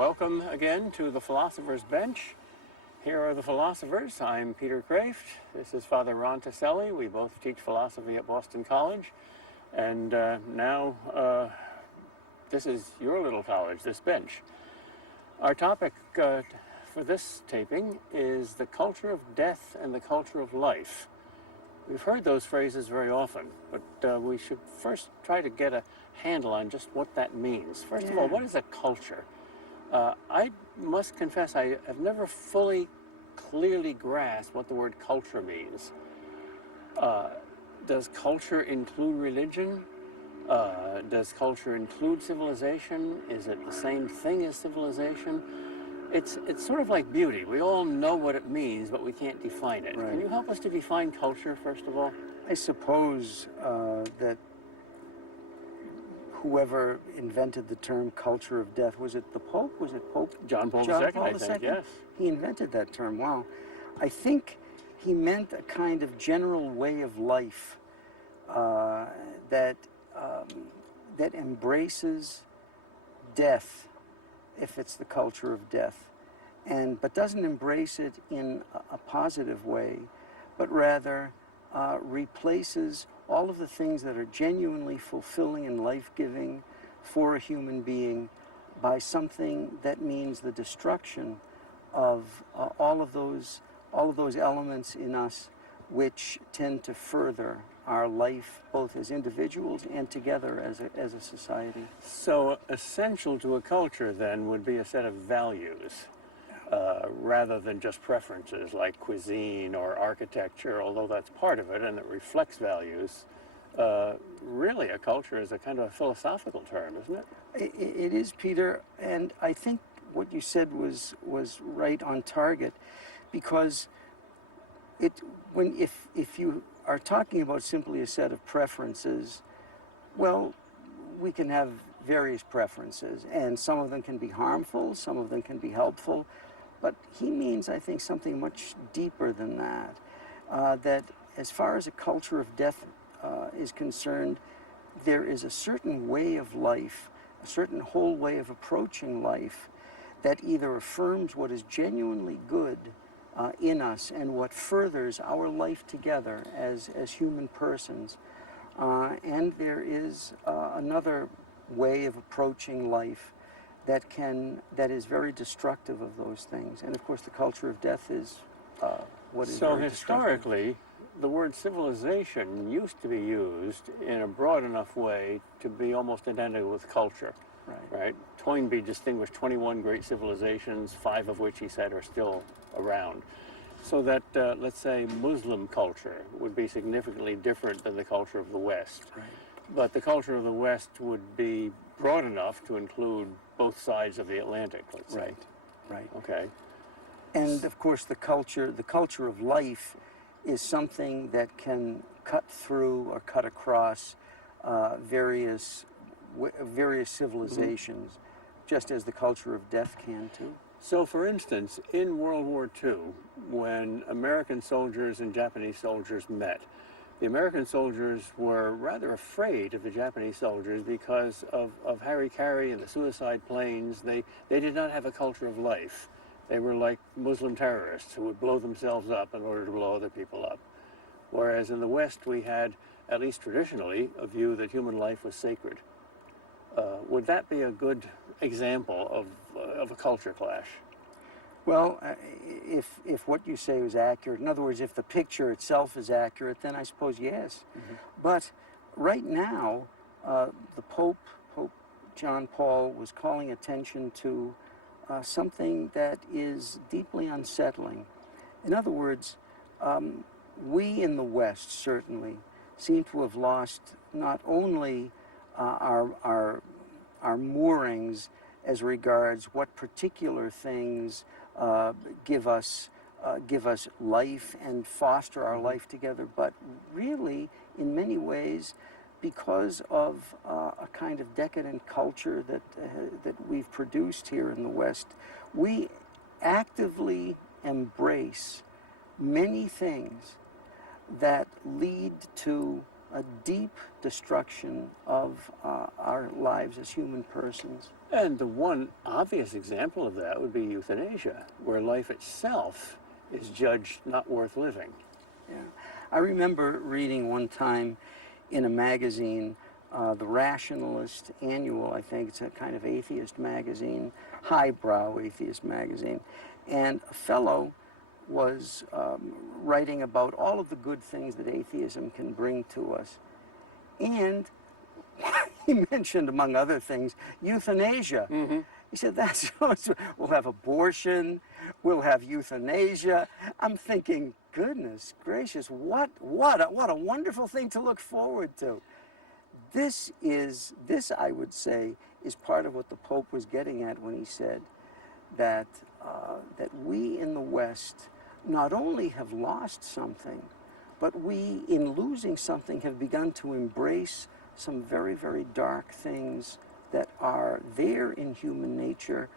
Welcome again to the Philosopher's Bench. Here are the philosophers. I'm Peter Kreeft. This is Father Ron Tacelli. We both teach philosophy at Boston College. And now this is your little college, this bench. Our topic for this taping is the culture of death and the culture of life. We've heard those phrases very often, but we should first try to get a handle on just what that means. First of all, what is a culture? I must confess I have never fully, clearly grasped what the word culture means. Does culture include religion? Does culture include civilization? Is it the same thing as civilization? It's sort of like beauty. We all know what it means, but we can't define it. Right. Can you help us to define culture, first of all? I suppose that whoever invented the term culture of death, was it the Pope? Was it Pope John Paul II, I think, yes. He invented that term, wow. I think he meant a kind of general way of life that embraces death, if it's the culture of death, but doesn't embrace it in a positive way, but rather replaces all of the things that are genuinely fulfilling and life-giving for a human being by something that means the destruction of all of those elements in us which tend to further our life, both as individuals and together as a society. So essential to a culture, then, would be a set of values, rather than just preferences like cuisine or architecture, although that's part of it and it reflects values. Really, a culture is a kind of a philosophical term, isn't it? It is, Peter, and I think what you said was right on target, because if you are talking about simply a set of preferences, well, we can have various preferences, and some of them can be harmful, some of them can be helpful, but he means, I think, something much deeper than that, that as far as a culture of death is concerned, there is a certain way of life, a certain whole way of approaching life that either affirms what is genuinely good in us and what furthers our life together as human persons. And there is another way of approaching life that is very destructive of those things. And of course the culture of death is what is so very historically, the word civilization used to be used in a broad enough way to be almost identical with culture. Right? Toynbee distinguished 21 great civilizations, 5 of which he said are still around. So that, let's say, Muslim culture would be significantly different than the culture of the West. Right. But the culture of the West would be broad enough to include both sides of the Atlantic, let's say. Right. Okay. And of course the culture of life is something that can cut through or cut across various civilizations, just as the culture of death can too. So, for instance, in World War II, when American soldiers and Japanese soldiers met, the American soldiers were rather afraid of the Japanese soldiers because of Harry and the suicide planes. They did not have a culture of life. They were like Muslim terrorists who would blow themselves up in order to blow other people up. Whereas in the West, we had, at least traditionally, a view that human life was sacred. Would that be a good example of a culture clash? Well, if what you say is accurate, in other words, if the picture itself is accurate, then I suppose yes. Mm-hmm. But right now, the Pope John Paul, was calling attention to something that is deeply unsettling. In other words, we in the West certainly seem to have lost not only our moorings as regards what particular things give us life and foster our life together, but really, in many ways, because of a kind of decadent culture that we've produced here in the West, we actively embrace many things that lead to a deep destruction of our lives as human persons. And the one obvious example of that would be euthanasia, where life itself is judged not worth living. Yeah. I remember reading one time in a magazine, the Rationalist Annual, I think it's a kind of atheist magazine, highbrow atheist magazine, and a fellow was writing about all of the good things that atheism can bring to us. And he mentioned, among other things, euthanasia. Mm-hmm. He said, we'll have abortion, we'll have euthanasia. I'm thinking, goodness gracious, what a wonderful thing to look forward to. This, I would say, is part of what the Pope was getting at when he said that, that we in the West not only have lost something, but we, in losing something, have begun to embrace some very, very dark things that are there in human nature,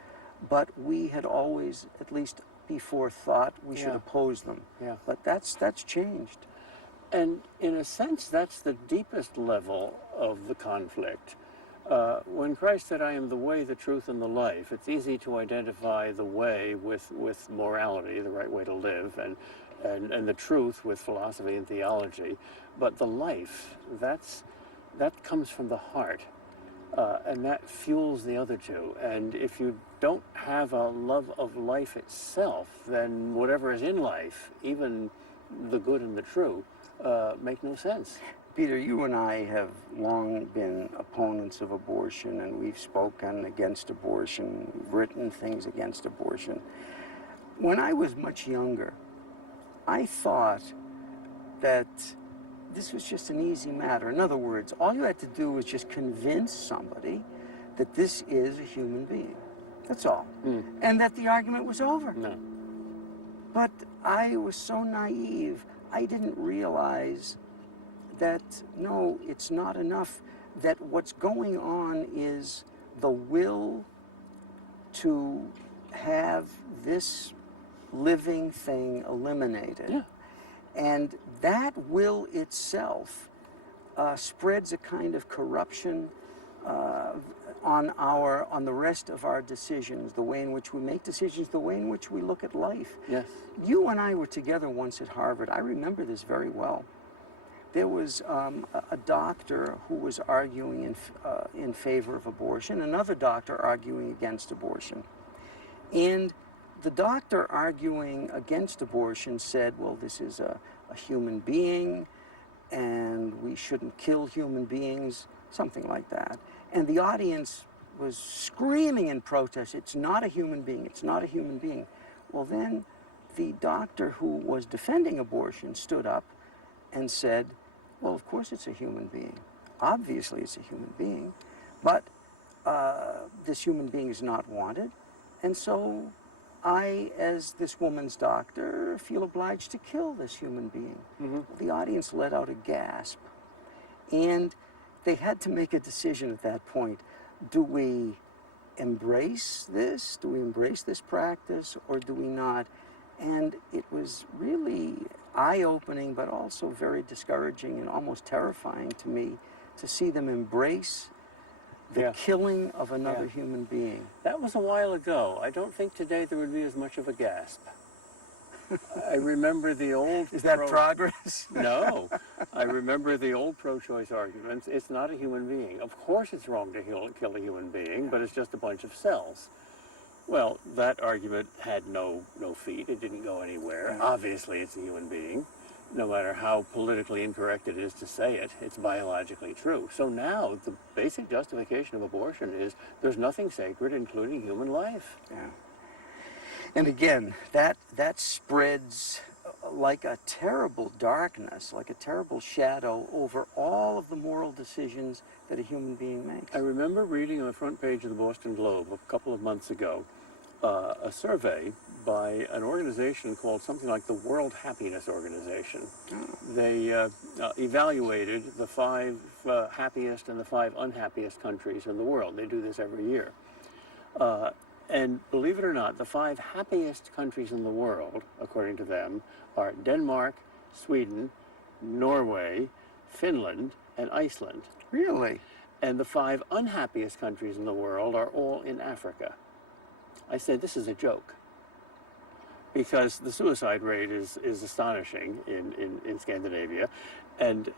but we had always, at least before, thought we should oppose them. Yeah. But that's changed. And in a sense, that's the deepest level of the conflict. When Christ said, I am the way, the truth, and the life, it's easy to identify the way with morality, the right way to live, and the truth with philosophy and theology. But the life, that comes from the heart, and that fuels the other two. And if you don't have a love of life itself, then whatever is in life, even the good and the true, make no sense. Peter, you and I have long been opponents of abortion, and we've spoken against abortion, written things against abortion. When I was much younger, I thought that this was just an easy matter. In other words, all you had to do was just convince somebody that this is a human being. That's all. And that the argument was over. No. But I was so naive, I didn't realize that, no, it's not enough, that what's going on is the will to have this living thing eliminated. Yeah. And that will itself spreads a kind of corruption on the rest of our decisions, the way in which we make decisions, the way in which we look at life. Yes. You and I were together once at Harvard. I remember this very well. There was a doctor who was arguing in favor of abortion, another doctor arguing against abortion. And the doctor arguing against abortion said, well, this is a human being, and we shouldn't kill human beings, something like that. And the audience was screaming in protest, it's not a human being, it's not a human being. Well, then the doctor who was defending abortion stood up and said, well, of course it's a human being. Obviously it's a human being, but this human being is not wanted, and so I, as this woman's doctor, feel obliged to kill this human being. Mm-hmm. The audience let out a gasp, and they had to make a decision at that point. Do we embrace this? Do we embrace this practice, or do we not? And it was really eye-opening, but also very discouraging and almost terrifying to me to see them embrace the killing of another human being. That was a while ago. I don't think today there would be as much of a gasp. I remember the old... Is that progress? No. I remember the old pro-choice arguments. It's not a human being. Of course it's wrong to kill a human being, but it's just a bunch of cells. Well, that argument had no feet. It didn't go anywhere. Obviously it's a human being. No matter how politically incorrect it is to say it, it's biologically true. So now the basic justification of abortion is there's nothing sacred, including human life. Yeah. And again, that spreads like a terrible darkness, like a terrible shadow over all of the moral decisions that a human being makes. I remember reading on the front page of the Boston Globe a couple of months ago a survey by an organization called something like the World Happiness Organization. They evaluated the 5 happiest and the 5 unhappiest countries in the world. They do this every year. And believe it or not, the 5 happiest countries in the world, according to them, are Denmark, Sweden, Norway, Finland, and Iceland. Really? And the 5 unhappiest countries in the world are all in Africa. I said, this is a joke. Because the suicide rate is astonishing in Scandinavia. And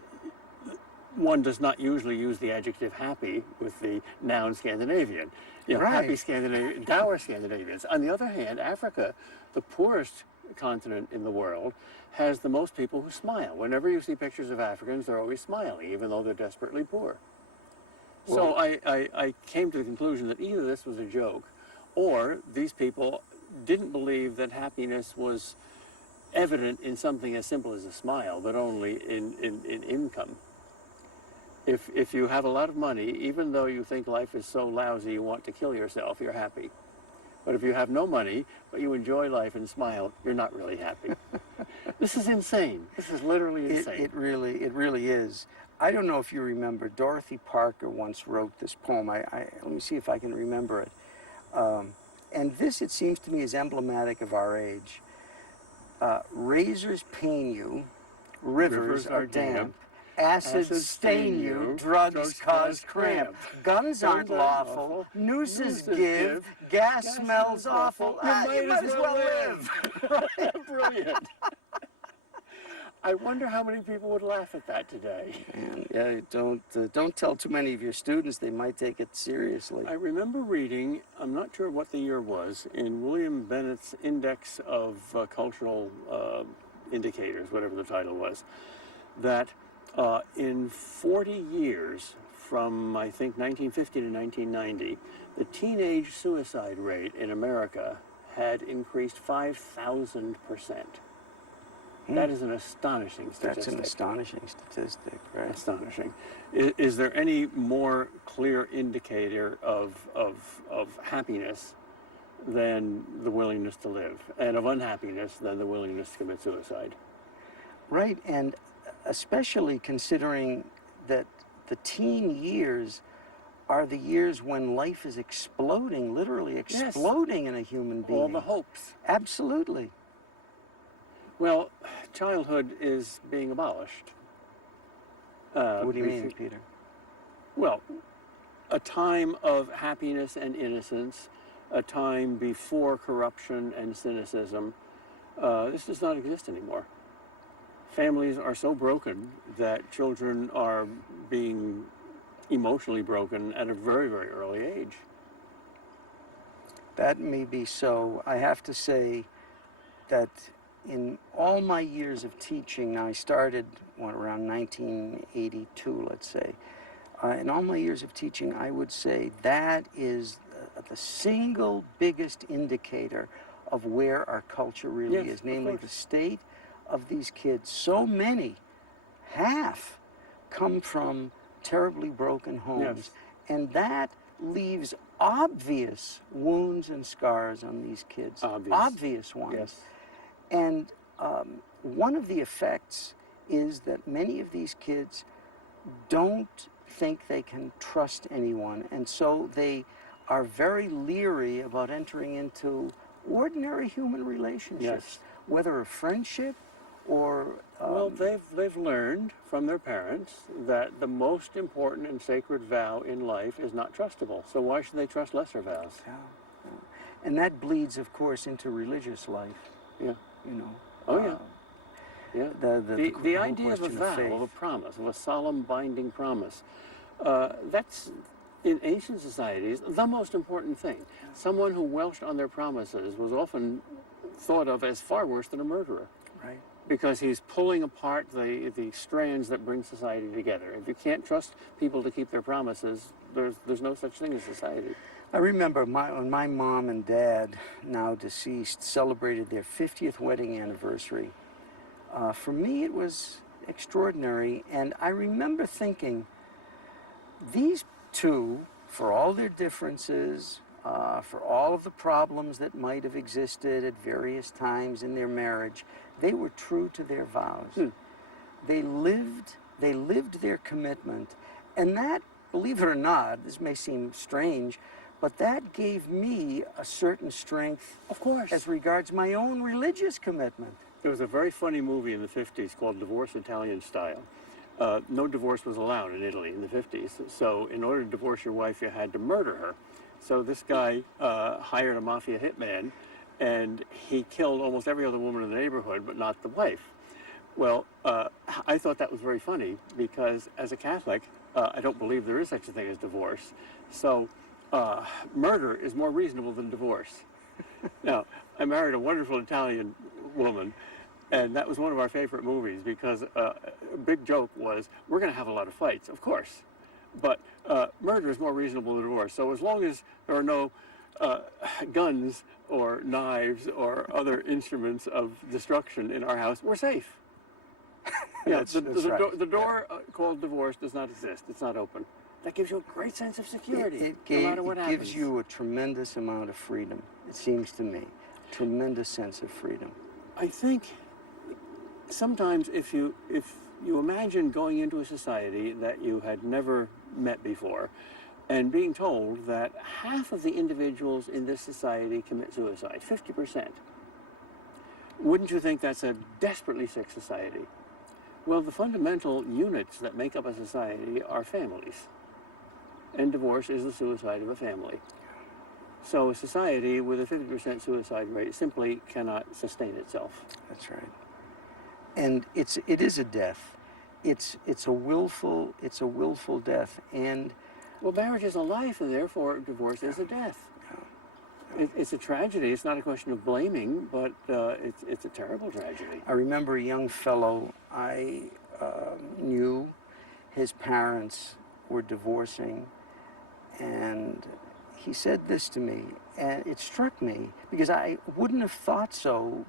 one does not usually use the adjective happy with the noun Scandinavian. You know, Right. happy Scandinavian, dour Scandinavians. On the other hand, Africa, the poorest continent in the world, has the most people who smile. Whenever you see pictures of Africans, they're always smiling, even though they're desperately poor. So I came to the conclusion that either this was a joke, or these people didn't believe that happiness was evident in something as simple as a smile, but only in income. If you have a lot of money, even though you think life is so lousy you want to kill yourself, you're happy. But if you have no money, but you enjoy life and smile, you're not really happy. This is insane. This is literally insane. It really is. I don't know if you remember, Dorothy Parker once wrote this poem. Let me see if I can remember it. And this, it seems to me, is emblematic of our age. Razors pain you, rivers are damp. Acids stain you, drugs cause cramp. Guns aren't lawful, nooses give, gas smells awful. You You might as well live. Brilliant. I wonder how many people would laugh at that today. And yeah, don't tell too many of your students; they might take it seriously. I remember reading, I'm not sure what the year was, in William Bennett's Index of Cultural Indicators, whatever the title was, that in 40 years, from I think 1950 to 1990, the teenage suicide rate in America had increased 5,000%. That is an astonishing statistic. That's an astonishing statistic, right? Astonishing. Is there any more clear indicator of happiness than the willingness to live, and of unhappiness than the willingness to commit suicide? Right, and especially considering that the teen years are the years when life is exploding, literally exploding in a human being. All the hopes. Absolutely. Well, childhood is being abolished. What do you mean, Peter? Well, a time of happiness and innocence, a time before corruption and cynicism, this does not exist anymore. Families are so broken that children are being emotionally broken at a very, very early age. That may be so. I have to say that in all my years of teaching, I started around 1982, let's say. In all my years of teaching, I would say that is the single biggest indicator of where our culture really is, namely the state of these kids. So many, half, come from terribly broken homes, and that leaves obvious wounds and scars on these kids. Obvious ones. Yes. And one of the effects is that many of these kids don't think they can trust anyone, and so they are very leery about entering into ordinary human relationships, whether a friendship or... well, they've learned from their parents that the most important and sacred vow in life is not trustable, so why should they trust lesser vows? Yeah. And that bleeds, of course, into religious life. Yeah. You know. Oh, yeah. Yeah. The whole idea of a question vow, faith. of a promise, of a solemn binding promise, that's, in ancient societies, the most important thing. Someone who welched on their promises was often thought of as far worse than a murderer. Right. Because he's pulling apart the strands that bring society together. If you can't trust people to keep their promises, there's no such thing as society. I remember when my mom and dad, now deceased, celebrated their 50th wedding anniversary. For me, it was extraordinary, and I remember thinking, these two, for all their differences, for all of the problems that might have existed at various times in their marriage, they were true to their vows. They lived their commitment, and that, believe it or not, this may seem strange, but that gave me a certain strength, Of course. as regards my own religious commitment. There was a very funny movie in the 50s called Divorce Italian Style, no divorce was allowed in Italy in the 50s. So in order to divorce your wife, you had to murder her. So this guy hired a mafia hitman, and he killed almost every other woman in the neighborhood, but not the wife. Well, I thought that was very funny because as a Catholic, I don't believe there is such a thing as divorce. So murder is more reasonable than divorce. Now, I married a wonderful Italian woman, and that was one of our favorite movies because a big joke was, we're going to have a lot of fights, of course, but murder is more reasonable than divorce. So as long as there are no guns or knives or other instruments of destruction in our house, we're safe. Yeah, That's right. the door called divorce does not exist. It's not open. That gives you a great sense of security, no matter what happens. It gives you a tremendous amount of freedom, it seems to me. Tremendous sense of freedom. I think sometimes if you imagine going into a society that you had never met before and being told that half of the individuals in this society commit suicide, 50%, wouldn't you think that's a desperately sick society? Well, the fundamental units that make up a society are families. And divorce is the suicide of a family. So a society with a 50% suicide rate simply cannot sustain itself. That's right. And it is a death. It's a willful death. And well, marriage is a life, and therefore divorce is a death. It's a tragedy. It's not a question of blaming, but it's a terrible tragedy. I remember a young fellow I knew. His parents were divorcing, and he said this to me, and it struck me because I wouldn't have thought so.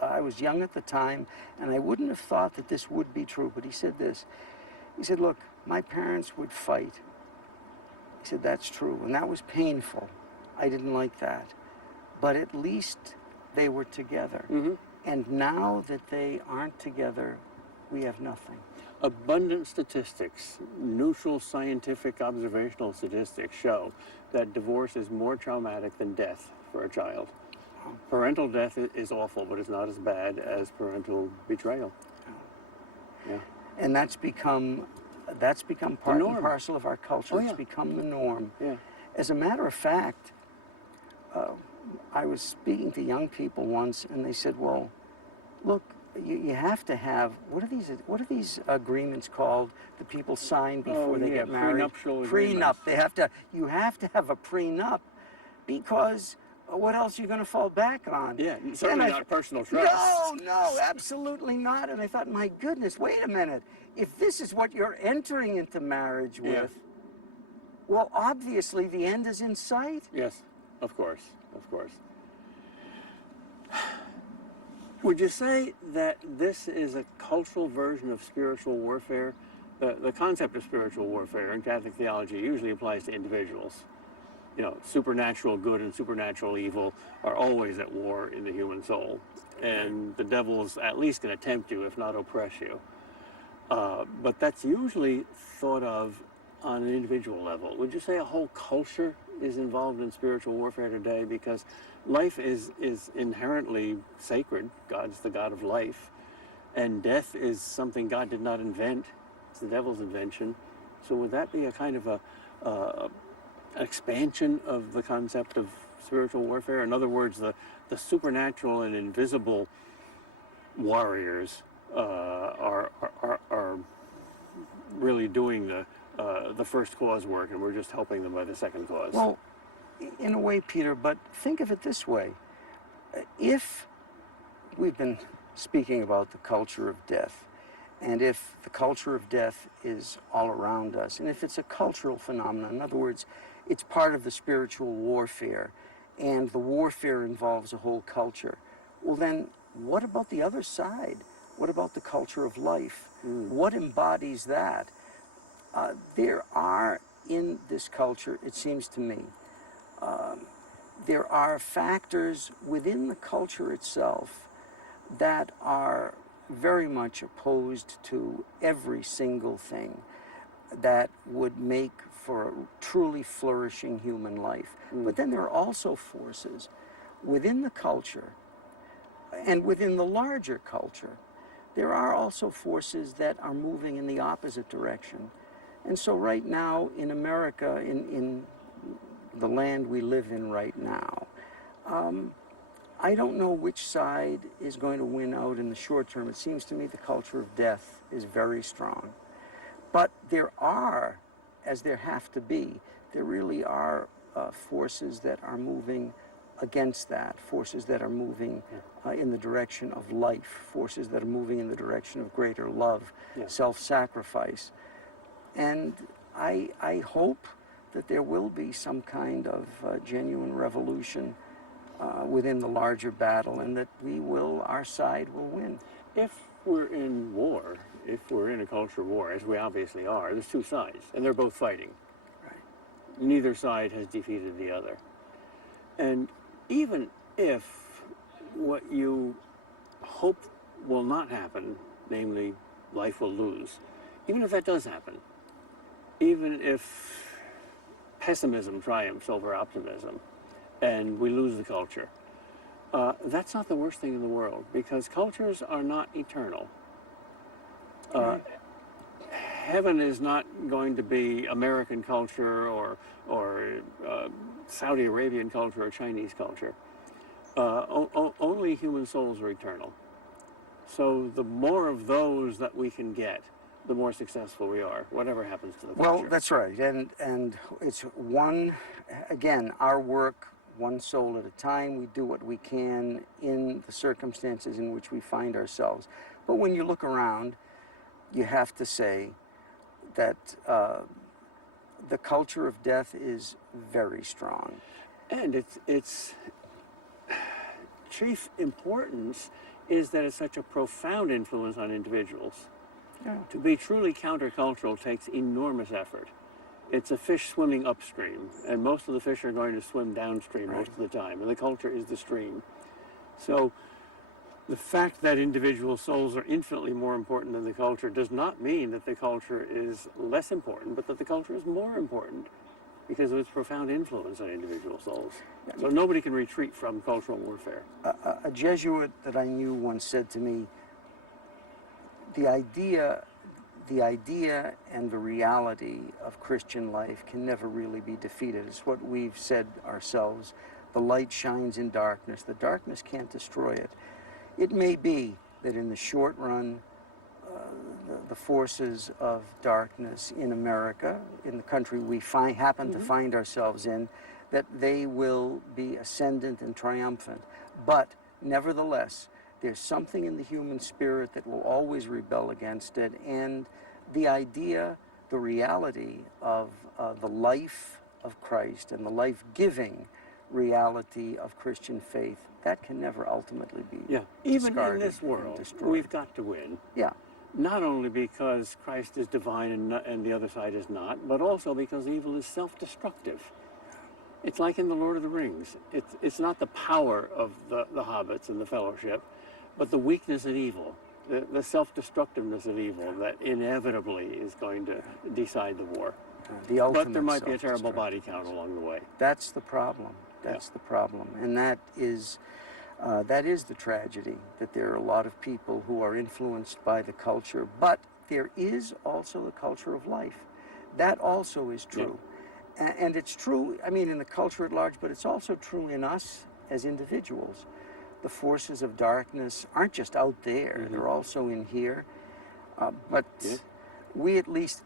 I was young at the time, and I wouldn't have thought that this would be true, but he said this. He said, look, my parents would fight. He said, that's true, and that was painful. I didn't like that. But at least they were together. Mm-hmm. And now that they aren't together, we have nothing. Abundant statistics, neutral scientific observational statistics show that divorce is more traumatic than death for a child. Parental death is awful, but it's not as bad as parental betrayal. Yeah. And that's become part and parcel of our culture. Oh, yeah. It's become the norm. Yeah. As a matter of fact, I was speaking to young people once, and they said, well, look, you have to have, what are these agreements called that people sign before they get married? Prenuptial agreements. Prenup. You have to have a prenup because what else are you going to fall back on? Yeah, certainly not personal trust. No, absolutely not. And I thought, my goodness, wait a minute. If this is what you're entering into marriage with, well, obviously the end is in sight. Yes, of course. Would you say that this is a cultural version of spiritual warfare? The concept of spiritual warfare in Catholic theology usually applies to individuals. You know, supernatural good and supernatural evil are always at war in the human soul. And the devil's at least going to tempt you, if not oppress you. But that's usually thought of on an individual level. Would you say a whole culture is involved in spiritual warfare today? Because life is inherently sacred. God's the God of life. And death is something God did not invent. It's the devil's invention. So would that be a kind of an expansion of the concept of spiritual warfare? In other words, the supernatural and invisible warriors are really doing the first cause work, and we're just helping them by the second cause. Well, in a way, Peter, but think of it this way. If we've been speaking about the culture of death, and if the culture of death is all around us, and if it's a cultural phenomenon, in other words, it's part of the spiritual warfare, and the warfare involves a whole culture, well then, what about the other side? What about the culture of life? What embodies that? There are, in this culture, it seems to me, there are factors within the culture itself that are very much opposed to every single thing that would make for a truly flourishing human life. But then there are also forces within the culture and within the larger culture there are also forces that are moving in the opposite direction. And so right now in America, in the land we live in right now, I don't know which side is going to win out in the short term. It seems to me the culture of death is very strong. But there are, as there have to be, there really are forces that are moving against that, forces that are moving in the direction of life, forces that are moving in the direction of greater love, self-sacrifice. And I hope that there will be some kind of genuine revolution within the larger battle, and that our side will win. If we're in war, if we're in a culture war, as we obviously are, there's two sides, and they're both fighting. Right. Neither side has defeated the other. And even if what you hope will not happen, namely life will lose, even if that does happen, even if pessimism triumphs over optimism and we lose the culture, that's not the worst thing in the world, because cultures are not eternal. Heaven is not going to be American culture or Saudi Arabian culture or Chinese culture. Only human souls are eternal. So the more of those that we can get, the more successful we are, whatever happens to the culture. Well, that's right. And it's again, our work, one soul at a time. We do what we can in the circumstances in which we find ourselves. But when you look around, you have to say that the culture of death is very strong. And its chief importance is that it's such a profound influence on individuals. Yeah. To be truly countercultural takes enormous effort. It's a fish swimming upstream, and most of the fish are going to swim downstream most of the time, and the culture is the stream. So the fact that individual souls are infinitely more important than the culture does not mean that the culture is less important, but that the culture is more important because of its profound influence on individual souls. So nobody can retreat from cultural warfare. A Jesuit that I knew once said to me, the idea and the reality of Christian life can never really be defeated. It's what we've said ourselves. The light shines in darkness. The darkness can't destroy it. It may be that in the short run, the forces of darkness in America, in the country we happen to find ourselves in, that they will be ascendant and triumphant. But nevertheless, there's something in the human spirit that will always rebel against it, and the idea, the reality of the life of Christ and the life-giving reality of Christian faith, that can never ultimately be even in this world, we've got to win. Yeah. Not only because Christ is divine and the other side is not, but also because evil is self-destructive. It's like in the Lord of the Rings. It's not the power of the hobbits and the fellowship, but the weakness of evil, the self-destructiveness of evil that inevitably is going to decide the war. The ultimate but there might be a terrible body count along the way. That's the problem. That's the problem. And that is the tragedy, that there are a lot of people who are influenced by the culture, but there is also the culture of life. That also is true. Yeah. And it's true, I mean, in the culture at large, but it's also true in us as individuals. The forces of darkness aren't just out there, they're also in here. But we at least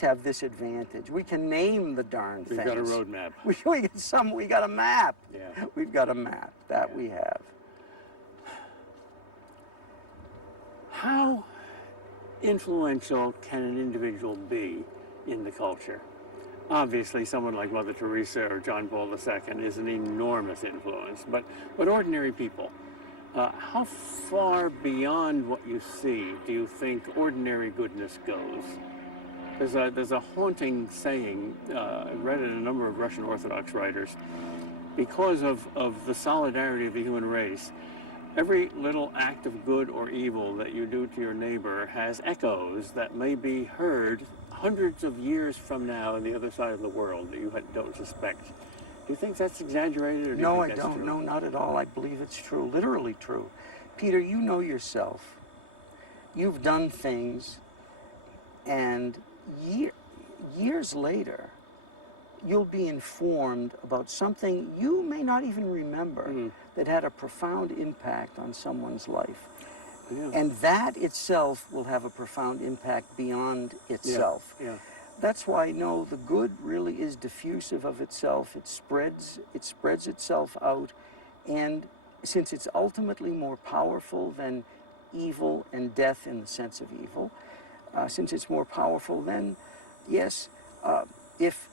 have this advantage. We can name the darn things. We've got a roadmap. We got a map. Yeah. We've got a map that we have. How influential can an individual be in the culture? Obviously, someone like Mother Teresa or John Paul II is an enormous influence, but ordinary people, how far beyond what you see do you think ordinary goodness goes? There's a haunting saying, I read it in a number of Russian Orthodox writers, because of the solidarity of the human race, every little act of good or evil that you do to your neighbor has echoes that may be heard hundreds of years from now on the other side of the world that you don't suspect. Do you think that's exaggerated, or do you think that's true? No, not at all. I believe it's true, literally true. Peter, you know yourself. You've done things, and years later, you'll be informed about something you may not even remember that had a profound impact on someone's life. Yeah. And that itself will have a profound impact beyond itself. Yeah. That's why, no, the good really is diffusive of itself. It spreads itself out. And since it's ultimately more powerful than evil and death in the sense of evil, since it's more powerful, then yes, if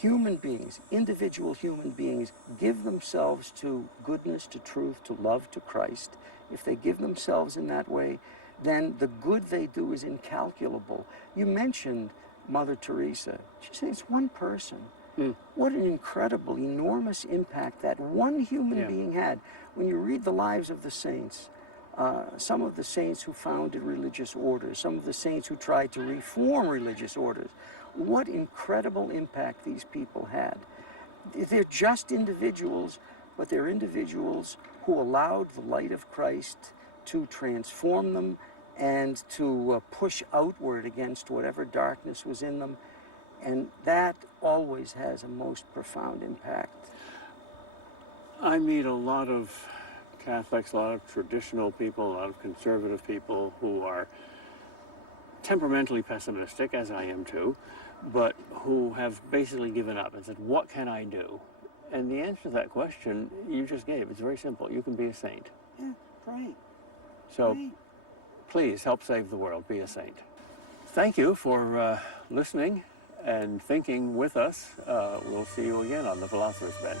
human beings, individual human beings, give themselves to goodness, to truth, to love, to Christ, if they give themselves in that way, then the good they do is incalculable. You mentioned Mother Teresa. She said it's one person. What an incredible, enormous impact that one human being had. When you read the lives of the saints, some of the saints who founded religious orders, some of the saints who tried to reform religious orders, what incredible impact these people had. They're just individuals, but they're individuals who allowed the light of Christ to transform them and to push outward against whatever darkness was in them. And that always has a most profound impact. I meet a lot of Catholics, a lot of traditional people, a lot of conservative people who are temperamentally pessimistic, as I am too, but who have basically given up and said, what can I do? And the answer to that question you just gave, it's very simple. You can be a saint. Yeah, pray. So Pray. please help save the world. Be a saint. Thank you for listening and thinking with us. We'll see you again on the Philosopher's Bench.